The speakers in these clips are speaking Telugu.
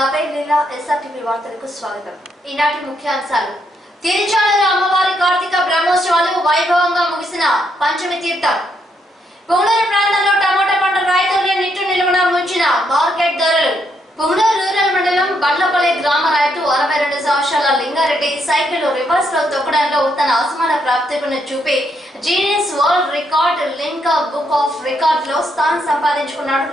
నా పేరు లీలా. ఎస్ఆర్టీవీ వార్తలకు స్వాగతం. ఈనాటి ముఖ్యాంశాలు. తిరుచానూరు అమ్మవారి కార్తీక బ్రహ్మోత్సవాలు వైభవంగా ముగిసిన పంచమి తీర్థం. పుంగనూరు ప్రాంతంలో టమాటా పంట రైతుల్ని నిట్టు నిలువున ముంచిన మార్కెట్ ధరలు. పుంగనూరు రూరల్ మండలం బండ్లపల్లి గ్రామ రైతు 62 సంవత్సరాల లింగారెడ్డి సైకిల్ రివర్స్ లో తొక్కడంలో తన అసమాన ప్రాప్తిని చూపి Guinness world record Limca book of record లో స్థానం సంపాదించుకున్నాడు.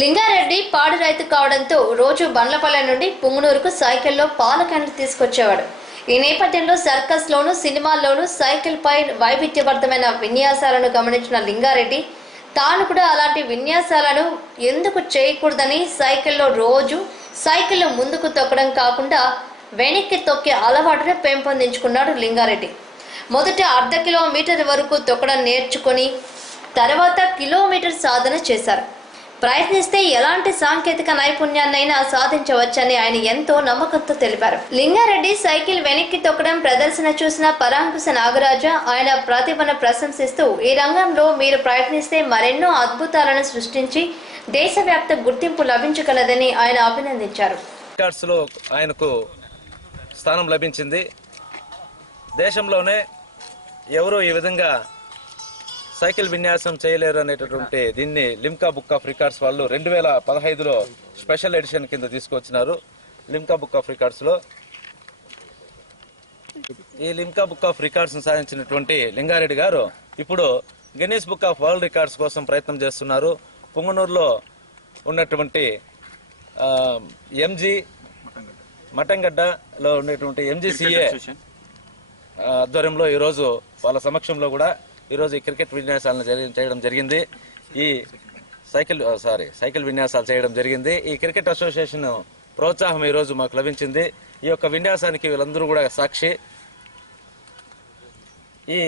లింగారెడ్డి పాడి రైతు కావడంతో రోజు బండ్లపల్లె నుండి పుంగనూరుకు సైకిల్లో పాల క్యాన్లు తీసుకొచ్చేవాడు. ఈ నేపథ్యంలో సర్కస్ లోను సినిమాల్లోనూ సైకిల్ పై వైవిధ్యభరితమైన విన్యాసాలను గమనించిన లింగారెడ్డి తాను కూడా అలాంటి విన్యాసాలను ఎందుకు చేయకూడదని సైకిల్లో రోజు సైకిల్ ముందుకు తొక్కడం కాకుండా వెనక్కి తొక్కే అలవాటును పెంపొందించుకున్నాడు లింగారెడ్డి. మొదట 1/2 కిలోమీటర్ వరకు తొక్కడం నేర్చుకొని తర్వాత కిలోమీటర్ సాధన చేశారు. ప్రయత్నిస్తే ఎలాంటి సాంకేతిక నైపుణ్యాన్నైనా సాధించవచ్చని ఆయన ఎంతో నమ్మకంతో తెలిపారు. లింగారెడ్డి సైకిల్ వెనక్కి తొక్కడం ప్రదర్శన చూసిన పరాంకుశ నాగరాజ ఆయన ప్రతిభను ప్రశంసిస్తూ ఈ రంగంలో మీరు ప్రయత్నిస్తే మరెన్నో అద్భుతాలను సృష్టించి దేశవ్యాప్త గుర్తింపు లభించగలదని ఆయన అభినందించారు. ఆయనకు స్థానం లభించింది. దేశంలోనే ఎవరూ ఈ విధంగా సైకిల్ విన్యాసం చేయలేరు అనేటటువంటి దీన్ని లిమ్కా బుక్ ఆఫ్ రికార్డ్స్ వాళ్ళు 2015లో స్పెషల్ ఎడిషన్ కింద తీసుకొచ్చినారు. లిమ్కా బుక్ ఆఫ్ రికార్డ్స్ లో ఈ లిమ్కా బుక్ ఆఫ్ రికార్డ్స్ సాధించినటువంటి లింగారెడ్డి గారు ఇప్పుడు Guinness book of world records కోసం ప్రయత్నం చేస్తున్నారు. పుంగనూరులో ఉన్నటువంటి ఎంజీ మటంగడ్డలో ఉన్నటువంటి ఎంజీసీఏ ఆధ్వర్యంలో ఈరోజు వాళ్ళ సమక్షంలో కూడా ఈరోజు ఈ క్రికెట్ విన్యాసాలను చేయడం జరిగింది. ఈ సైకిల్ విన్యాసాలు చేయడం జరిగింది. ఈ క్రికెట్ అసోసియేషన్ ప్రోత్సాహం ఈరోజు మాకు లభించింది. ఈ యొక్క విన్యాసానికి వీళ్ళందరూ కూడా సాక్షి. ఈ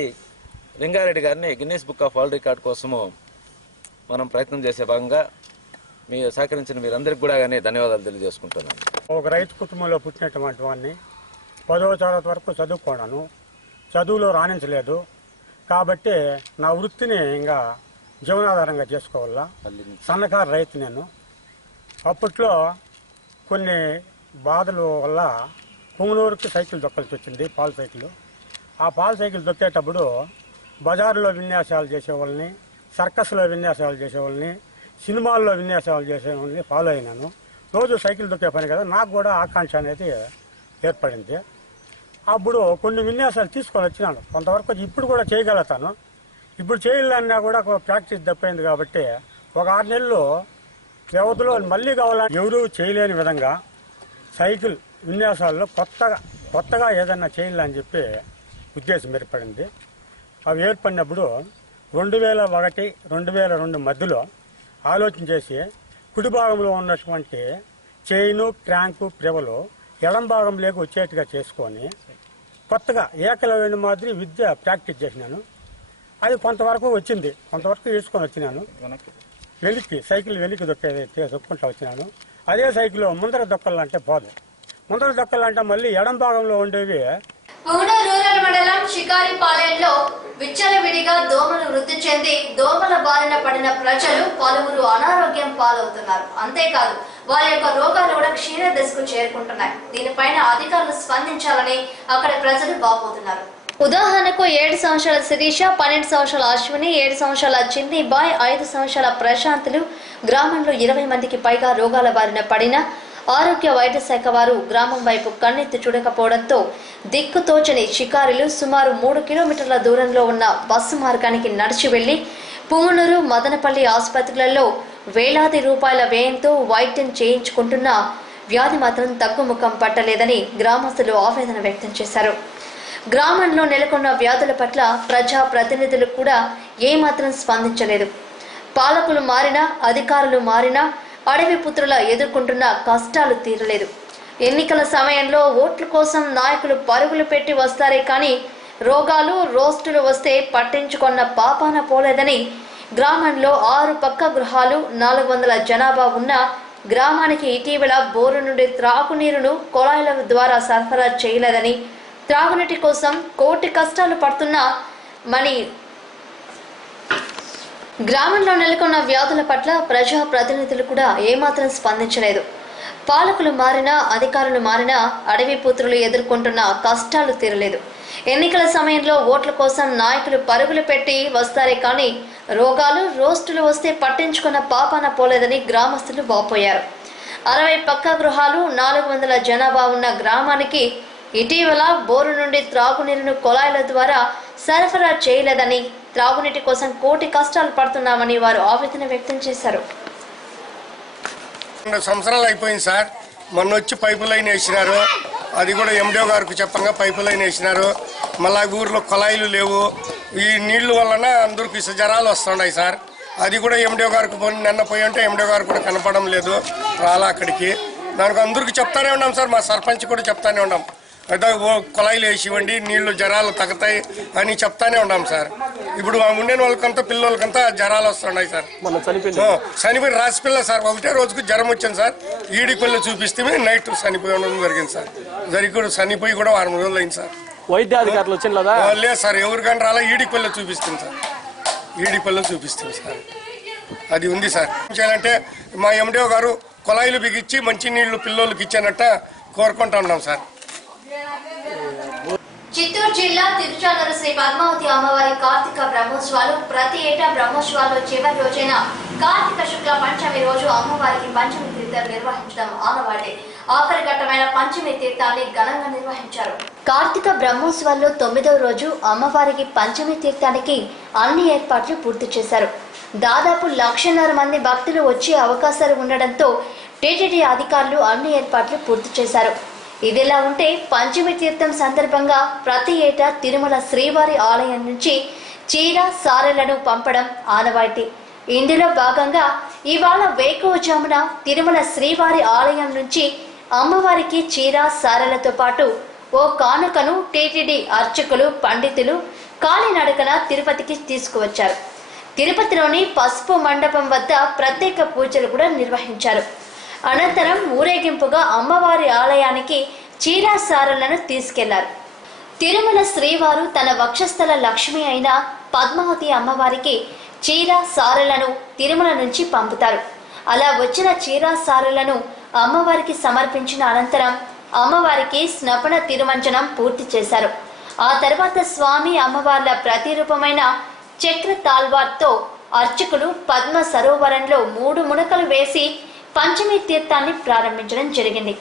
లింగారెడ్డి గారిని Guinness book of world record కోసము మనం ప్రయత్నం చేసే భాగంగా మీరు సహకరించిన మీరందరికీ కూడా ధన్యవాదాలు తెలియజేసుకుంటున్నాను. ఒక రైతు కుటుంబంలో పుట్టినటువంటి వాడిని 10వ తరగతి వరకు చదువుకున్నాను. చదువులో రాణించలేదు కాబట్టి నా వృత్తిని ఇంకా జీవనాధారంగా చేసుకోవాలా. సన్నకారు రైతు నేను. అప్పట్లో కొన్ని బాధల వల్ల పుంగనూరుకి సైకిల్ దొక్కాల్సి వచ్చింది, పాల సైకిల్. ఆ పాల సైకిల్ దొక్కేటప్పుడు బజారులో విన్యాసాలు చేసేవాళ్ళని, సర్కస్లో విన్యాసాలు చేసేవాళ్ళని, సినిమాల్లో విన్యాసాలు చేసేవాళ్ళని ఫాలో అయినాను. రోజు సైకిల్ దొక్కే పని కదా, నాకు కూడా ఆకాంక్ష అనేది ఏర్పడింది. అప్పుడు కొన్ని విన్యాసాలు తీసుకొని వచ్చినాను. కొంతవరకు ఇప్పుడు కూడా చేయగలుగుతాను. ఇప్పుడు చేయాలన్నా కూడా ప్రాక్టీస్ తప్పైంది కాబట్టి ఒక 6 నెలలు వ్యవధిలో మళ్ళీ కావాలని ఎవరూ చేయలేని విధంగా సైకిల్ విన్యాసాల్లో కొత్తగా ఏదన్నా చేయాలని చెప్పి ఉద్దేశం ఏర్పడింది. అవి ఏర్పడినప్పుడు 2001, 2002 మధ్యలో ఆలోచన చేసి కుడి భాగంలో ఉన్నటువంటి చైను, క్రాంకు, ప్రివలు ఎడం భాగంలోకి వచ్చేట్టుగా చేసుకొని కొత్తగా ఏకలవ్య మాదిరి విద్య ప్రాక్టీస్ చేసినాను. అది కొంతవరకు వచ్చింది, కొంతవరకు తీసుకొని వచ్చినాను. సైకిల్ వెనక్కి దొక్కుంటా వచ్చినాను. అదే సైకిల్ ముందర దొక్కాలంటే పోదు. ముందర దొక్కాలంటే మళ్ళీ ఎడం భాగంలో ఉండేవి. పుంగనూరు రూరల్ మండలం షికారిపాలెంలో విచ్చలవిడిగా దోమలు వృద్ధి చెంది దోమల బారిన పడిన ప్రజలు పలువురు అనారోగ్యం పాలవుతున్నారు. అంతేకాదు వారి యొక్క రోగాలు కూడా క్షీణ దశకు చేరుకుంటున్నాయి. దీనిపైన అధికారులు స్పందించాలని అక్కడ ప్రజలు వాపోతున్నారు. ఉదాహరణకు 7 సంవత్సరాల శిరీష, 12 సంవత్సరాల అశ్విని, 7 సంవత్సరాల చిన్నిబాయ్, 5 సంవత్సరాల ప్రశాంతులు గ్రామంలో 20 మందికి పైగా రోగాల బారిన పడిన ఆరోగ్య వైద్య శాఖ వారు గ్రామం వైపు కన్నెత్తి చూడకపోవడంతో దిక్కుతోచని షికారులు సుమారు 3 కిలోమీటర్ల దూరంలో ఉన్న బస్సు మార్గానికి నడిచి వెళ్లి పుంగనూరు, మదనపల్లి ఆసుపత్రులలో వేలాది రూపాయల వ్యయంతో వైద్యం చేయించుకుంటున్న వ్యాధి మాత్రం తగ్గుముఖం పట్టలేదని గ్రామస్తులు ఆవేదన వ్యక్తం చేశారు. గ్రామంలో నెలకొన్న వ్యాధుల పట్ల ప్రజా ప్రతినిధులు కూడా ఏమాత్రం స్పందించలేదు. పాలకులు మారినా, అధికారులు మారినా అడవి పుత్రుల ఎదుర్కొంటున్న కష్టాలు తీరలేదు. ఎన్నికల సమయంలో ఓట్ల కోసం నాయకులు పరుగులు పెట్టి వస్తారే కానీ రోగాలు, రోస్టులు వస్తే పట్టించుకున్న పాపాన పోలేదని గ్రామంలో 6 పక్క గృహాలు, 400 జనాభా ఉన్న గ్రామానికి ఇటీవల బోరు నుండి త్రాగునీరును కొళాయిల ద్వారా సరఫరా చేయలేదని, త్రాగునీటి కోసం కోటి కష్టాలు పడుతున్న గ్రామంలో నెలకొన్న వ్యాధుల పట్ల ప్రజా ప్రతినిధులు కూడా ఏమాత్రం స్పందించలేదు. పాలకులు మారినా అధికారులు మారినా అడవి పుత్రులు ఎదుర్కొంటున్న కష్టాలు తీరలేదు. ఎన్నికల సమయంలో ఓట్ల కోసం నాయకులు పరుగులు పెట్టి వస్తారే కానీ రోగాలు రోస్టులు వస్తే పట్టించుకున్న పాపాన పోలేదని గ్రామస్తులు వాపోయారు. 60 పక్కా గృహాలు 400 జనాభా ఉన్న గ్రామానికి ఇటీవల బోరు నుండి త్రాగునీరును కుళాయిల ద్వారా సరఫరా చేయలేదని, త్రాగునీటి కోసం కోటి కష్టాలు పడుతున్నామని వారు ఆవేదన వ్యక్తం చేశారు. 2 సంవత్సరాలు అయిపోయింది సార్. మొన్న వచ్చి పైపు లైన్ వేసినారు. అది కూడా ఎండిఓ గారికి చెప్పంగా పైపు లైన్ వేసినారు. మళ్ళా ఊర్లో కుళాయిలు లేవు. ఈ నీళ్లు వలన అందరికి జ్వరాలు వస్తున్నాయి సార్. అది కూడా ఎండిఓ గారికి నిన్న పోయి అంటే ఎండిఓ గారు కూడా కనపడడం లేదు, రాలా అక్కడికి. దానికి అందరికి చెప్తానే ఉన్నాం సార్. మా సర్పంచ్ కూడా చెప్తానే ఉన్నాం, అయితే కుళాయిలు వేసి ఇవ్వండి, నీళ్లు జ్వరాలు తగ్గుతాయి అని చెప్తానే ఉన్నాం సార్. ఇప్పుడు ఉండిన వాళ్ళకంతా పిల్లలకంతా జ్వరాలు వస్తున్నాయి సార్. చనిపోయిన రాసి పిల్ల సార్. ఒకటే రోజుకు జ్వరం వచ్చింది సార్. ఈడి పిల్లలు చూపిస్తే నైట్ చనిపోవడం జరిగింది సార్. జరిగి చనిపోయి కూడా 4 రోజులు అయింది సార్. వైద్యాధికారులు వచ్చిందా? లేదు సార్, ఎవరికైనా రాలా. ఈడి పిల్లలు చూపిస్తుంది సార్. ఈడి పిల్లలు చూపిస్తుంది సార్. అది ఉంది సార్. చేయాలంటే మా ఎండిఓ గారు కుళాయిలు బిగించి మంచి నీళ్లు పిల్లలకి ఇచ్చానట్ట కోరుకుంటా ఉన్నాం సార్. చిత్తూరు జిల్లా తిరుచానూరు శ్రీ పద్మావతి అమ్మవారి కార్తీక బ్రహ్మోత్సవాలు ప్రతి ఏటా బ్రహ్మోత్సవాల్లో చివరి రోజైన కార్తీక శుక్ల పంచమి రోజు అమ్మవారికి పంచమి తీర్థాలు నిర్వహించడం ఆనవాటే. ఆఖరి ఘట్టమైన పంచమి తీర్థాన్ని ఘనంగా నిర్వహించారు. కార్తీక బ్రహ్మోత్సవాల్లో 9వ రోజు అమ్మవారికి పంచమి తీర్థానికి అన్ని ఏర్పాట్లు పూర్తి చేశారు. దాదాపు 1,50,000 మంది భక్తులు వచ్చే అవకాశాలు ఉండడంతో టీటీడీ అధికారులు అన్ని ఏర్పాట్లు పూర్తి చేశారు. ఇదిలా ఉంటే పంచమి తీర్థం సందర్భంగా ప్రతి ఏటా తిరుమల శ్రీవారి ఆలయం నుంచి చీర సారెలను పంపడం ఆనవాయితీ. ఇందులో భాగంగా ఇవాళ వేకువజామున తిరుమల శ్రీవారి ఆలయం నుంచి అమ్మవారికి చీర సారెలతో పాటు ఓ కానుకను టీటీడీ అర్చకులు పండితులు కాలినడకన తిరుపతికి తీసుకువచ్చారు. తిరుపతిలోని పసుపు మండపం వద్ద ప్రత్యేక పూజలు కూడా నిర్వహించారు. అనంతరం ఊరేగింపుగా అమ్మవారి ఆలయానికి చీరా సారలను తీసుకెళ్లారు. తిరుమల శ్రీవారు తన వక్షస్థల లక్ష్మి అయిన పద్మావతి అమ్మవారికి చీరా సారలను తిరుమల నుంచి పంపుతారు. అలా వచ్చిన చీరా సారలను అమ్మవారికి సమర్పించిన అనంతరం అమ్మవారికి స్నపన తిరుమంజనం పూర్తి చేశారు. ఆ తర్వాత స్వామి అమ్మవార్ల ప్రతిరూపమైన చక్ర తాల్వార్తో అర్చకులు పద్మ సరోవరంలో 3 మునకలు వేసి పంచమి తీర్థాన్ని ప్రారంభించడం జరిగింది.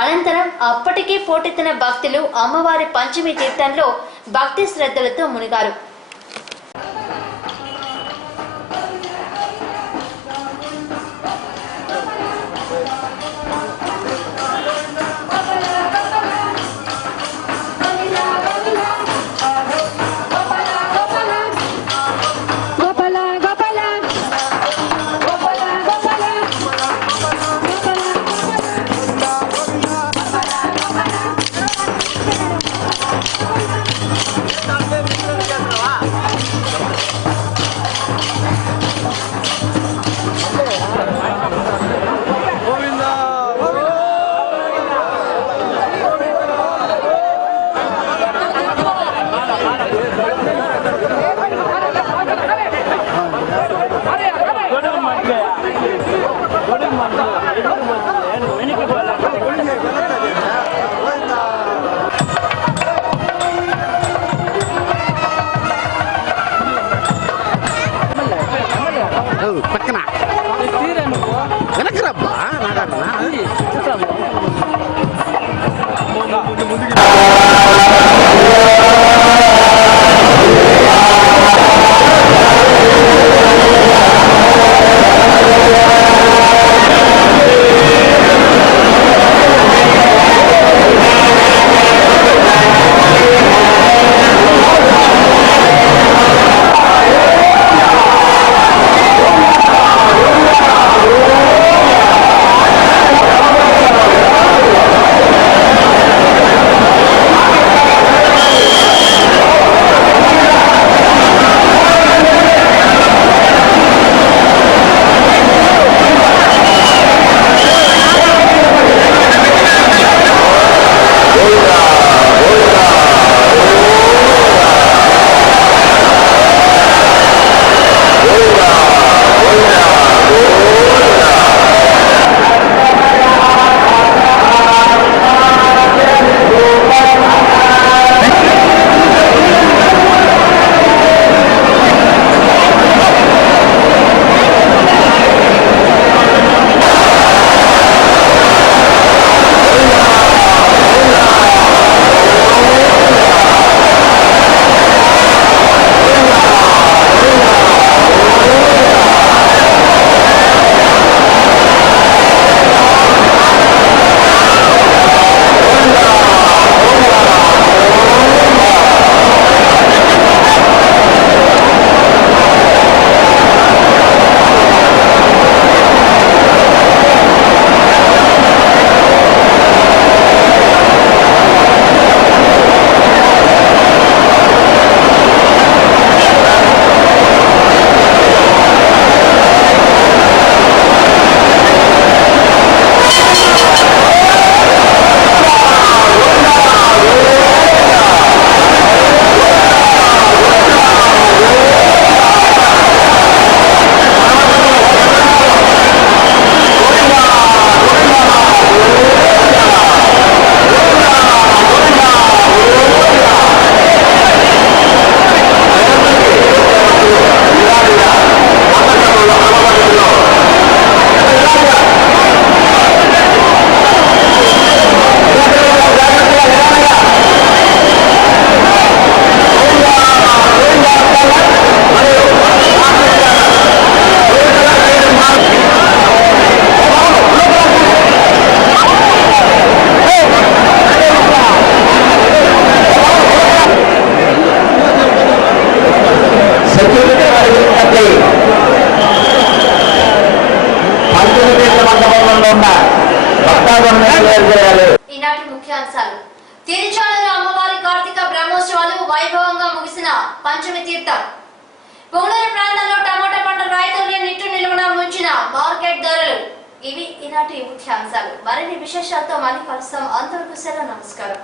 అనంతరం అప్పటికే పోటెత్తిన భక్తులు అమ్మవారి పంచమి తీర్థంలో భక్తి శ్రద్ధలతో మునిగారు. పక్కన వెనకరబ్బా తిరుచానూరు అమ్మవారి కార్తీక బ్రహ్మోత్సవాలు వైభవంగా ముగిసిన పంచమి తీర్థం. పొంగనూరు ప్రాంతంలో టమోటా పంట రైతుల్ని నిట్టు నిలువున ముంచిన మార్కెట్ ధరలు. ఇవి ఈనాటి ముఖ్యాంశాలు. మరిన్ని విశేషాలతో మళ్ళీ కలుస్తాం. అంతవరకు సెలవు. నమస్కారం.